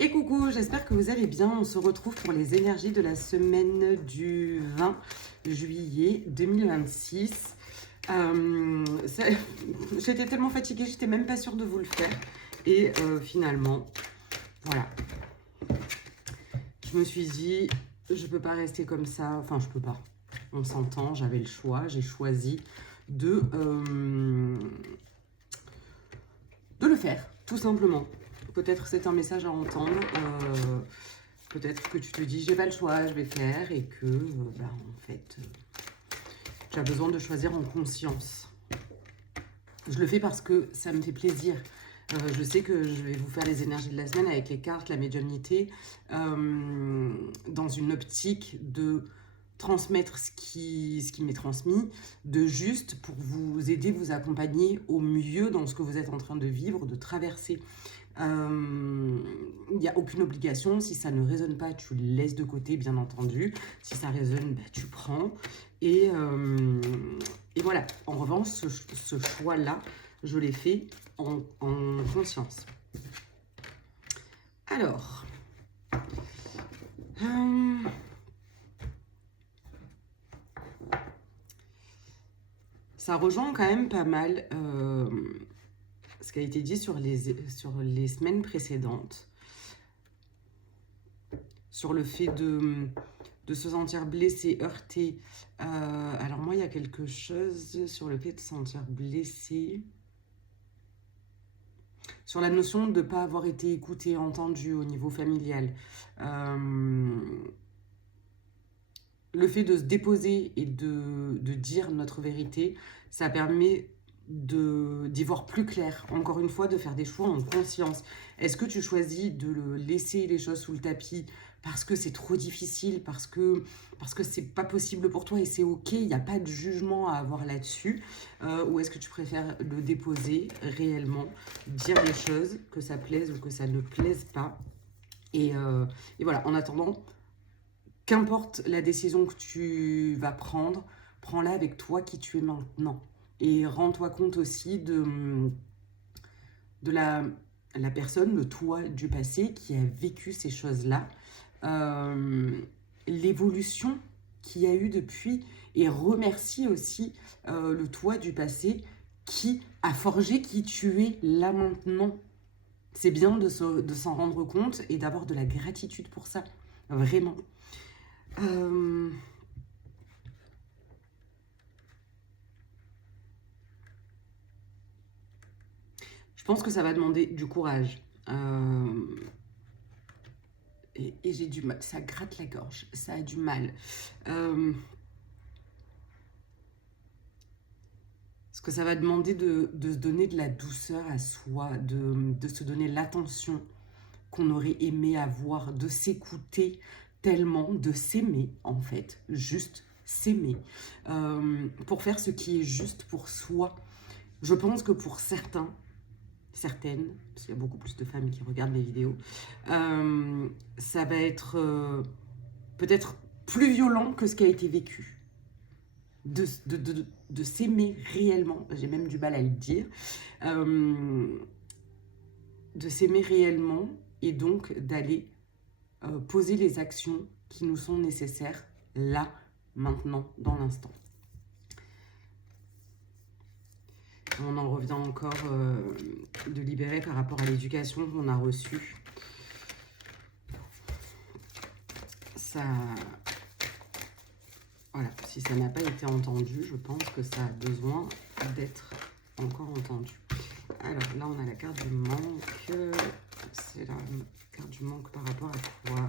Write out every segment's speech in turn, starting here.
Et coucou, j'espère que vous allez bien. On se retrouve pour les énergies de la semaine du 20 juillet 2026. J'étais tellement fatiguée, j'étais même pas sûre de vous le faire. Et finalement, voilà. Je me suis dit, je peux pas rester comme ça. Enfin, je peux pas. On s'entend, j'avais le choix. J'ai choisi de le faire, tout simplement. Peut-être c'est un message à entendre. Peut-être que tu te dis, j'ai pas le choix, je vais faire. Et que, en fait, tu as besoin de choisir en conscience. Je le fais parce que ça me fait plaisir. Je sais que je vais vous faire les énergies de la semaine avec les cartes, la médiumnité, dans une optique de transmettre ce qui m'est transmis, de juste pour vous aider, vous accompagner au mieux dans ce que vous êtes en train de vivre, de traverser. Il n'y a aucune obligation. Si ça ne résonne pas, tu le laisses de côté, bien entendu. Si ça résonne, tu prends. Et voilà. En revanche, ce choix-là, je l'ai fait en conscience. Alors, ça rejoint quand même pas mal ce qui a été dit sur les semaines précédentes, sur le fait de se sentir blessé, heurté. Alors moi, il y a quelque chose sur le fait de se sentir blessé, sur la notion de ne pas avoir été écouté, entendu au niveau familial. Le fait de se déposer et de dire notre vérité, ça permet d'y voir plus clair. Encore une fois, de faire des choix en conscience. Est-ce que tu choisis de laisser les choses sous le tapis parce que c'est trop difficile, parce que c'est pas possible pour toi et c'est ok, il n'y a pas de jugement à avoir là-dessus, ou est-ce que tu préfères le déposer réellement, dire les choses, que ça plaise ou que ça ne plaise pas, et voilà, en attendant, qu'importe la décision que tu vas prendre, prends-la avec toi qui tu es maintenant. Et rends-toi compte aussi de la personne, le toi du passé qui a vécu ces choses-là, l'évolution qu'il y a eu depuis, et remercie aussi le toi du passé qui a forgé qui tu es là maintenant. C'est bien de s'en rendre compte et d'avoir de la gratitude pour ça, vraiment. Je pense que ça va demander du courage. Et j'ai du mal. Ça gratte la gorge. Ça a du mal. Parce que ça va demander de se donner de la douceur à soi, de se donner l'attention qu'on aurait aimé avoir, de s'écouter tellement, de s'aimer en fait, juste s'aimer, pour faire ce qui est juste pour soi. Je pense que pour certaines, parce qu'il y a beaucoup plus de femmes qui regardent mes vidéos, ça va être peut-être plus violent que ce qui a été vécu. De s'aimer réellement, j'ai même du mal à le dire, de s'aimer réellement et donc d'aller poser les actions qui nous sont nécessaires là, maintenant, dans l'instant. On en revient encore de libérer par rapport à l'éducation qu'on a reçue. Ça... Voilà, si ça n'a pas été entendu, je pense que ça a besoin d'être encore entendu. Alors là, on a la carte du manque. C'est la carte du manque par rapport à quoi?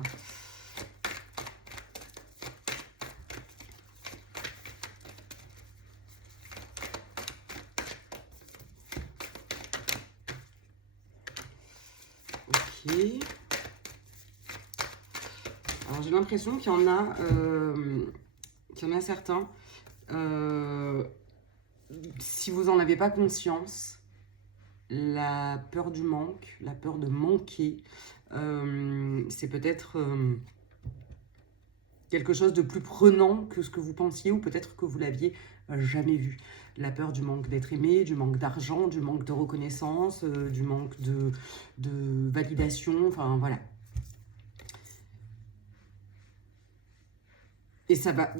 Ok. Alors j'ai l'impression qu'il y en a... qu'il y en a certains, si vous n'en avez pas conscience, la peur du manque, la peur de manquer, c'est peut-être quelque chose de plus prenant que ce que vous pensiez, ou peut-être que vous l'aviez jamais vu. La peur du manque d'être aimé, du manque d'argent, du manque de reconnaissance, du manque de validation, enfin voilà. Et ça va,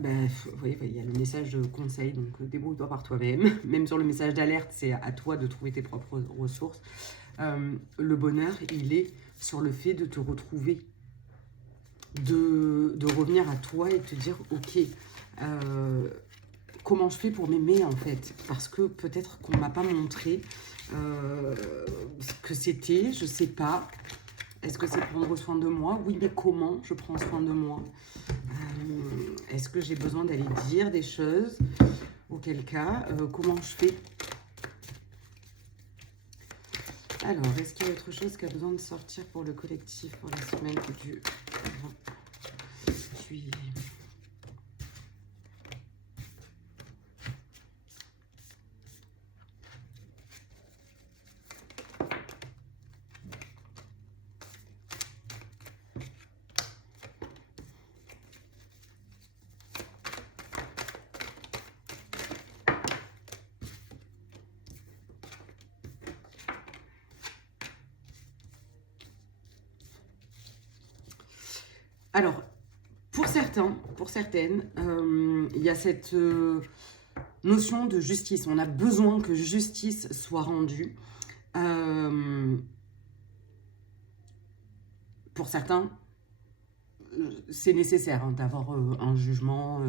oui, il y a le message de conseil, donc débrouille-toi par toi-même. Même sur le message d'alerte, c'est à toi de trouver tes propres ressources. Le bonheur, il est sur le fait de te retrouver, de revenir à toi et te dire, ok, comment je fais pour m'aimer en fait? Parce que peut-être qu'on ne m'a pas montré ce que c'était, je sais pas. Est-ce que c'est prendre soin de moi? Oui, mais comment je prends soin de moi? Est-ce que j'ai besoin d'aller dire des choses? Auquel cas, comment je fais? Alors, est-ce qu'il y a autre chose qui a besoin de sortir pour le collectif pour la semaine du 20 juillet? Alors, pour certains, pour certaines, il y a cette notion de justice. On a besoin que justice soit rendue. Pour certains, c'est nécessaire hein, d'avoir un jugement,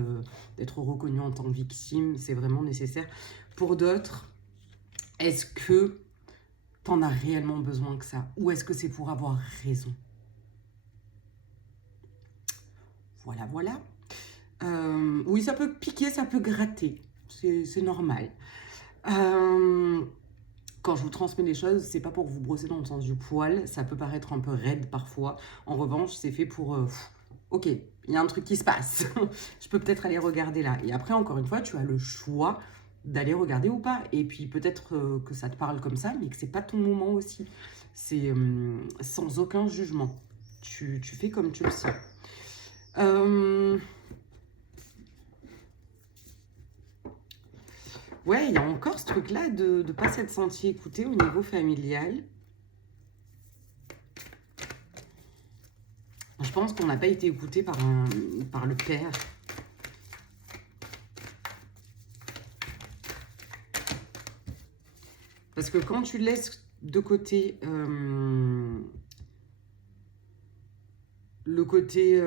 d'être reconnu en tant que victime, c'est vraiment nécessaire. Pour d'autres, est-ce que t'en as réellement besoin que ça? Ou est-ce que c'est pour avoir raison? Voilà, voilà. Oui, ça peut piquer, ça peut gratter. C'est normal. Quand je vous transmets les choses, c'est pas pour vous brosser dans le sens du poil. Ça peut paraître un peu raide parfois. En revanche, c'est fait pour... ok, il y a un truc qui se passe. Je peux peut-être aller regarder là. Et après, encore une fois, tu as le choix d'aller regarder ou pas. Et puis peut-être que ça te parle comme ça, mais que c'est pas ton moment aussi. C'est sans aucun jugement. Tu fais comme tu le sens. Ouais, il y a encore ce truc-là de ne pas s'être senti écouté au niveau familial. Je pense qu'on n'a pas été écouté par le père. Parce que quand tu laisses de côté le côté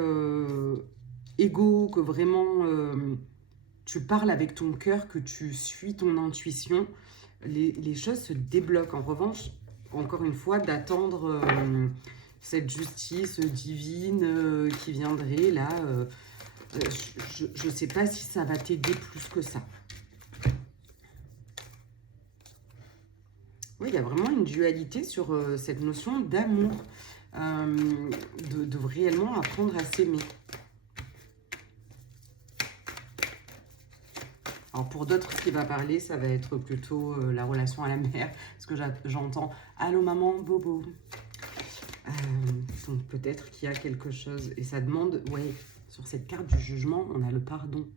égo, que vraiment tu parles avec ton cœur, que tu suis ton intuition, les choses se débloquent. En revanche, encore une fois, d'attendre cette justice divine qui viendrait là, je ne sais pas si ça va t'aider plus que ça. Oui, il y a vraiment une dualité sur cette notion d'amour, de réellement apprendre à s'aimer. Alors pour d'autres, ce qui va parler, ça va être plutôt la relation à la mère, parce que j'entends « Allô maman, bobo ». Donc peut-être qu'il y a quelque chose, et ça demande, ouais, sur cette carte du jugement, on a le pardon.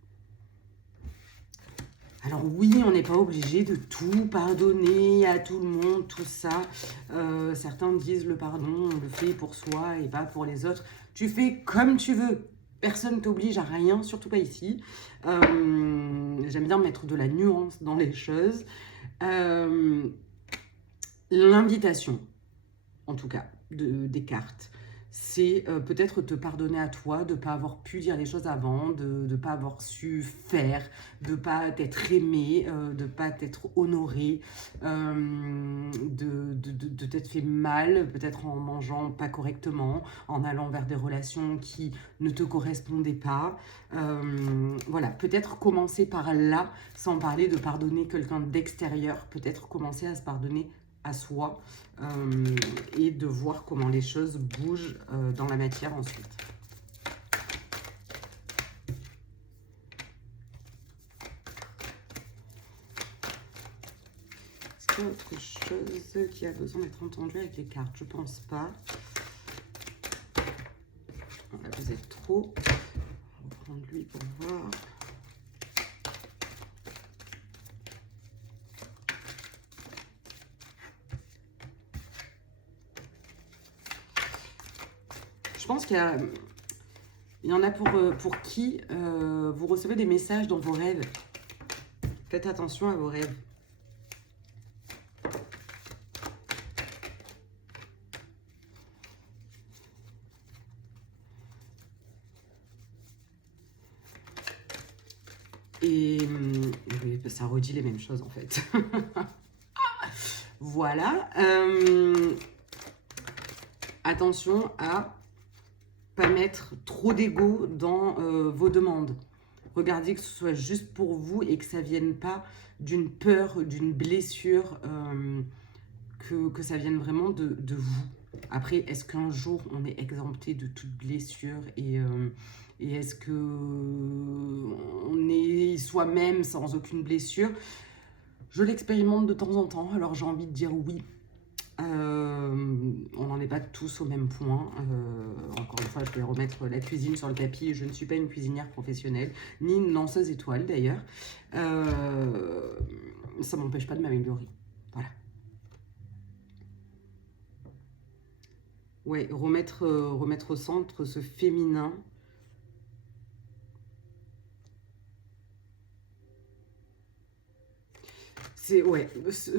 Alors oui, on n'est pas obligé de tout pardonner à tout le monde, tout ça. Certains disent le pardon, on le fait pour soi et pas pour les autres. Tu fais comme tu veux. Personne t'oblige à rien, surtout pas ici. J'aime bien mettre de la nuance dans les choses. L'invitation, en tout cas, des cartes, c'est peut-être te pardonner à toi de ne pas avoir pu dire les choses avant, de ne pas avoir su faire, de ne pas t'être aimé, de ne pas t'être honoré, de t'être fait mal, peut-être en mangeant pas correctement, en allant vers des relations qui ne te correspondaient pas. Voilà, peut-être commencer par là, sans parler de pardonner quelqu'un d'extérieur, peut-être commencer à se pardonner à soi et de voir comment les choses bougent dans la matière ensuite. Est-ce qu'il y a autre chose qui a besoin d'être entendu avec les cartes? Je pense pas. Là, vous êtes trop. On va prendre lui pour voir. Je pense qu'il y a Il y en a pour qui vous recevez des messages dans vos rêves. Faites attention à vos rêves. Et oui, ça redit les mêmes choses en fait. Voilà. Attention à pas mettre trop d'ego dans vos demandes. Regardez que ce soit juste pour vous et que ça vienne pas d'une peur, d'une blessure, que ça vienne vraiment de vous. Après, est-ce qu'un jour on est exempté de toute blessure et est-ce que on est soi-même sans aucune blessure? Je l'expérimente de temps en temps, alors j'ai envie de dire oui. On n'en est pas tous au même point. Encore une fois, je vais remettre la cuisine sur le tapis. Je ne suis pas une cuisinière professionnelle, ni une lanceuse étoile d'ailleurs. Ça ne m'empêche pas de m'améliorer. Voilà. Ouais, remettre au centre ce féminin. Ouais,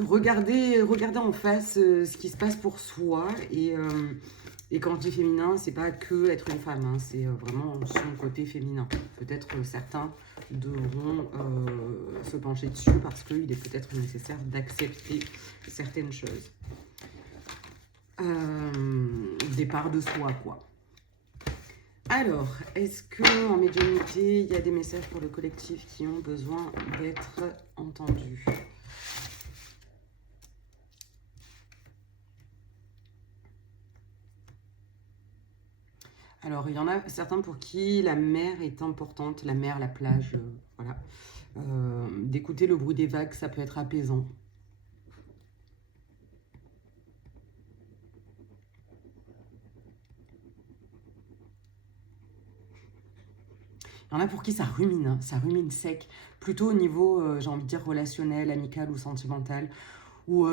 regardez en face ce qui se passe pour soi et quand je dis féminin, c'est pas que être une femme, hein, c'est vraiment son côté féminin. Peut-être certains devront se pencher dessus parce qu'il est peut-être nécessaire d'accepter certaines choses. Des parts de soi, quoi. Alors, est-ce qu'en médiumnité, il y a des messages pour le collectif qui ont besoin d'être entendus ? Alors, il y en a certains pour qui la mer est importante, la mer, la plage, voilà. D'écouter le bruit des vagues, ça peut être apaisant. Il y en a pour qui ça rumine sec, plutôt au niveau, j'ai envie de dire, relationnel, amical ou sentimental, où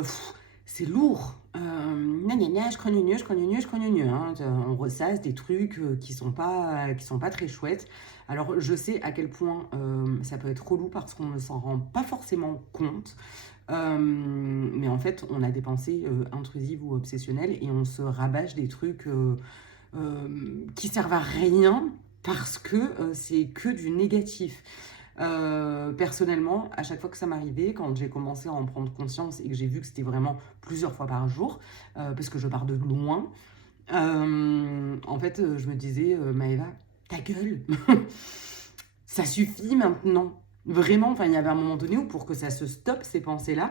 c'est lourd. Je crois, hein. On ressasse des trucs qui sont pas très chouettes. Alors, je sais à quel point ça peut être relou parce qu'on ne s'en rend pas forcément compte. Mais en fait, on a des pensées intrusives ou obsessionnelles et on se rabâche des trucs qui servent à rien parce que c'est que du négatif. Personnellement, à chaque fois que ça m'arrivait, quand j'ai commencé à en prendre conscience et que j'ai vu que c'était vraiment plusieurs fois par jour, parce que je pars de loin, en fait, je me disais, Maëva, ta gueule, ça suffit maintenant. Vraiment, enfin, il y avait un moment donné où pour que ça se stoppe, ces pensées-là,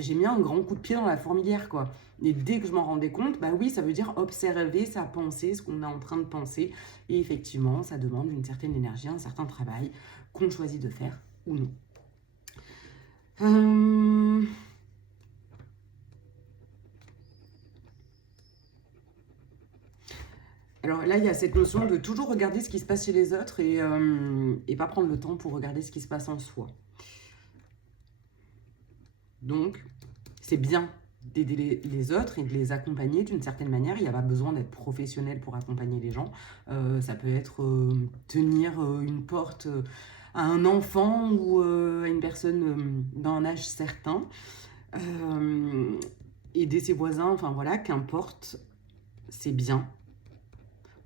j'ai mis un grand coup de pied dans la fourmilière, quoi. Et dès que je m'en rendais compte, bah oui, ça veut dire observer sa pensée, ce qu'on est en train de penser. Et effectivement, ça demande une certaine énergie, un certain travail qu'on choisit de faire ou non. Alors là, il y a cette notion de toujours regarder ce qui se passe chez les autres et pas prendre le temps pour regarder ce qui se passe en soi. Donc, c'est bien d'aider les autres et de les accompagner d'une certaine manière. Il n'y a pas besoin d'être professionnel pour accompagner les gens. Ça peut être tenir une porte à un enfant ou à une personne d'un âge certain. Aider ses voisins, enfin voilà, qu'importe, c'est bien.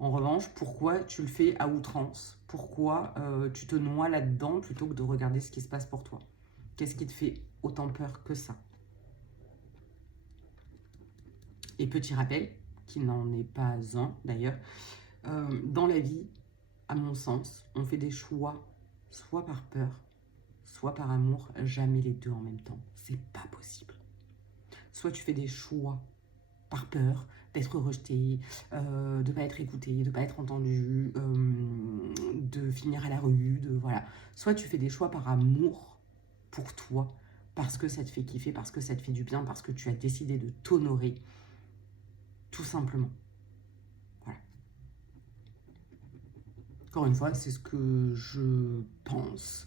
En revanche, pourquoi tu le fais à outrance? Pourquoi tu te noies là-dedans plutôt que de regarder ce qui se passe pour toi? Qu'est-ce qui te fait autant peur que ça? Et petit rappel, qui n'en est pas un d'ailleurs, dans la vie, à mon sens, on fait des choix, soit par peur, soit par amour, jamais les deux en même temps. C'est pas possible. Soit tu fais des choix par peur d'être rejeté, de ne pas être écouté, de ne pas être entendu, de finir à la rue, voilà. Soit tu fais des choix par amour pour toi, parce que ça te fait kiffer, parce que ça te fait du bien, parce que tu as décidé de t'honorer, tout simplement. Voilà. Encore une fois, c'est ce que je pense.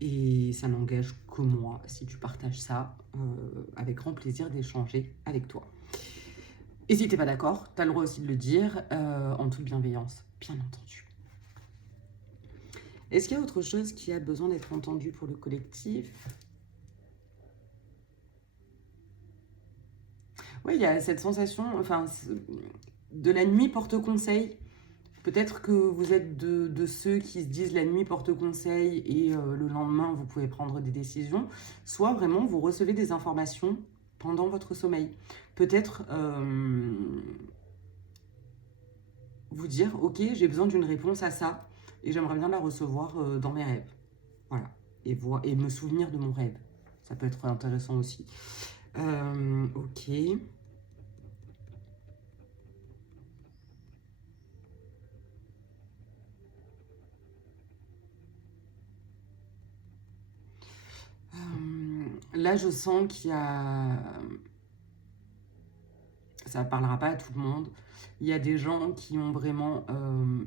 Et ça n'engage que moi. Si tu partages ça, avec grand plaisir d'échanger avec toi. Et si t'es pas d'accord, tu as le droit aussi de le dire, en toute bienveillance, bien entendu. Est-ce qu'il y a autre chose qui a besoin d'être entendu pour le collectif? Oui, il y a cette sensation, enfin, de la nuit porte conseil. Peut-être que vous êtes de ceux qui se disent la nuit porte conseil et le lendemain, vous pouvez prendre des décisions. Soit vraiment, vous recevez des informations pendant votre sommeil. Peut-être vous dire, ok, j'ai besoin d'une réponse à ça et j'aimerais bien la recevoir dans mes rêves. Voilà. Et me souvenir de mon rêve. Ça peut être intéressant aussi. Ok. Là, je sens qu'il y a... Ça ne parlera pas à tout le monde. Il y a des gens qui ont vraiment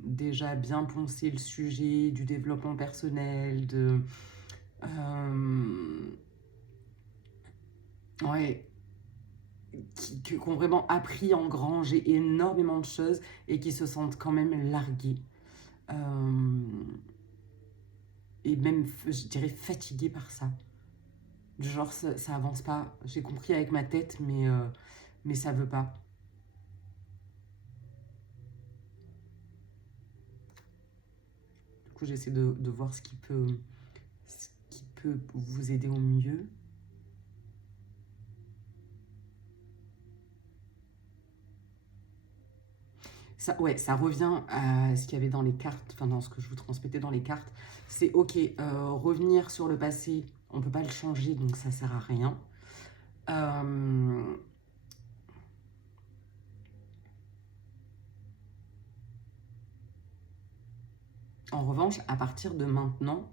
déjà bien poncé le sujet du développement personnel, ouais, qui ont vraiment appris à engranger énormément de choses et qui se sentent quand même largués. Et même, je dirais, fatigués par ça. Genre, ça avance pas. J'ai compris avec ma tête, mais ça veut pas. Du coup, j'essaie de voir ce qui peut vous aider au mieux. Ça, ouais, ça revient à ce qu'il y avait dans les cartes, enfin dans ce que je vous transmettais dans les cartes. C'est ok, revenir sur le passé, on peut pas le changer, donc ça sert à rien. En revanche, à partir de maintenant,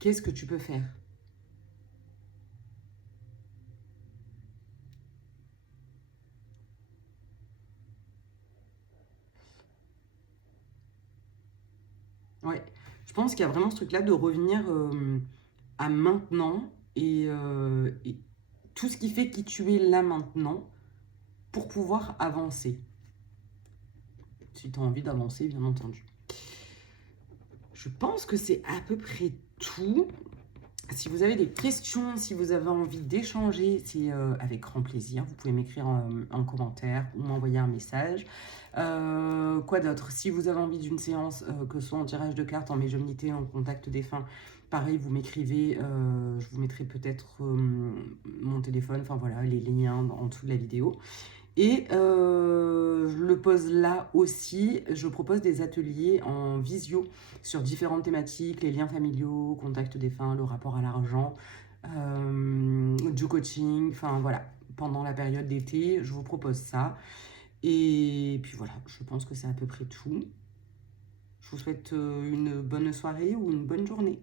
qu'est-ce que tu peux faire? Ouais, je pense qu'il y a vraiment ce truc-là de revenir à maintenant et tout ce qui fait qui tu es là maintenant pour pouvoir avancer. Si tu as envie d'avancer, bien entendu. Je pense que c'est à peu près tout. Si vous avez des questions, si vous avez envie d'échanger, c'est avec grand plaisir. Vous pouvez m'écrire en commentaire ou m'envoyer un message. Quoi d'autre? Si vous avez envie d'une séance, que ce soit en tirage de cartes, en médiumnité, en contact défunt, pareil, vous m'écrivez. Je vous mettrai peut-être mon téléphone, enfin voilà, les liens en dessous de la vidéo. Et je le pose là aussi, je propose des ateliers en visio sur différentes thématiques, les liens familiaux, contact défunt, le rapport à l'argent, du coaching, enfin voilà, pendant la période d'été, je vous propose ça. Et puis voilà, je pense que c'est à peu près tout. Je vous souhaite une bonne soirée ou une bonne journée.